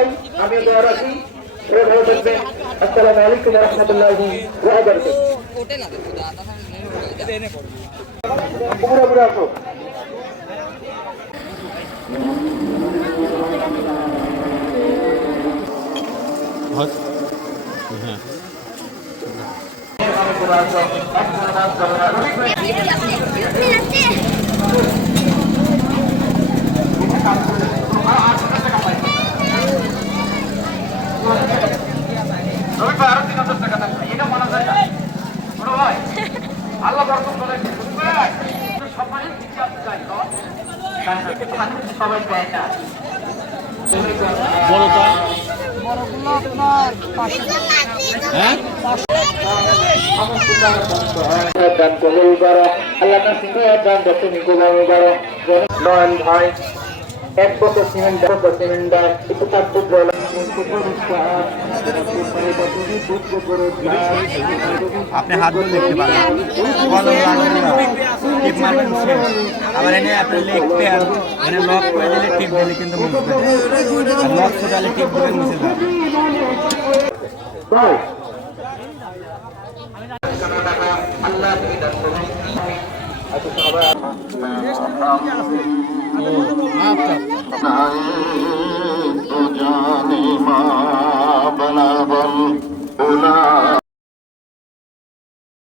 চাই আমিও দোয়া রাখি সবাই ভালো থাকবেন আসসালামু আলাইকুম রহমতুল্লাহি ওয়া বারাকাতুহু পুরো পুরো আসো রবি আল্লাহ বরকত করে চাই তো সবাই দেয় না বড়টা হ্যাঁ দান কবুল করো আল্লাহ না দান যত নিকোবল করো নয়ন ভাই এক বছর সিমেন্ট এক বছর সিমেন্ট দান একটু থাকতে বলো আপনি হাত ধরে দেখতে পারেন। কলম লাগবে না। টিপ মারবেন। আবার এনে আপনি লিখতে আর এনে লক করে দিলে টিপ দিলে কিন্তু আর লক ছোটালে টিপ দিলে মুছে যাবে। আল্লাহ তুমি দান করুন আচ্ছা সবাই